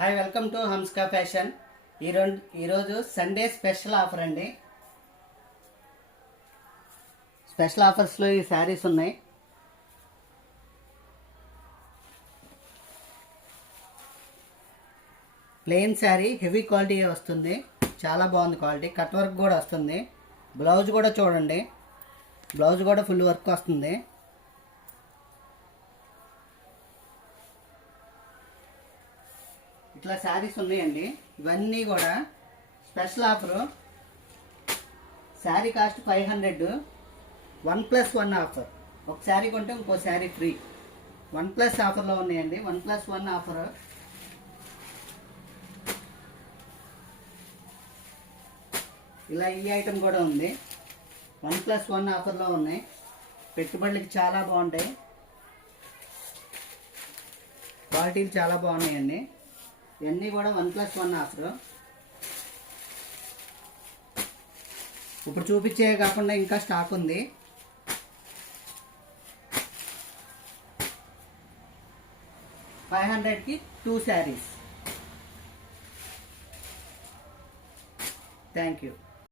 Hi, welcome to Hamska fashion. ఈరోజు Sunday special offer అండి. Special ఆఫర్స్లో ఈ శారీస్ ఉన్నాయి. ప్లెయిన్ శారీ హెవీ క్వాలిటీ వస్తుంది. చాలా బాగుంది క్వాలిటీ. కట్ వర్క్ కూడా వస్తుంది. బ్లౌజ్ కూడా చూడండి, బ్లౌజ్ కూడా ఫుల్ వర్క్ వస్తుంది. ఇట్లా శారీస్ ఉన్నాయండి. ఇవన్నీ కూడా special offer. Sari cost 500, 1+1 offer. ఒక శారీ కొంటే ఇంకో శారీ ఫ్రీ. 1+ ఆఫర్లో ఉన్నాయండి. 1+1 ఆఫర్. ఇలా ఈ ఐటమ్ కూడా ఉంది. 1+1 ఆఫర్లో ఉన్నాయి. పెట్టుబడులకి చాలా బాగుంటాయి. క్వాలిటీలు చాలా బాగున్నాయండి. ఇవన్నీ కూడా 1+1 ఆఫర్. ఇప్పుడు చూపించే కాకుండా ఇంకా స్టాక్ ఉంది. $500కి 2 శారీస్. Thank you.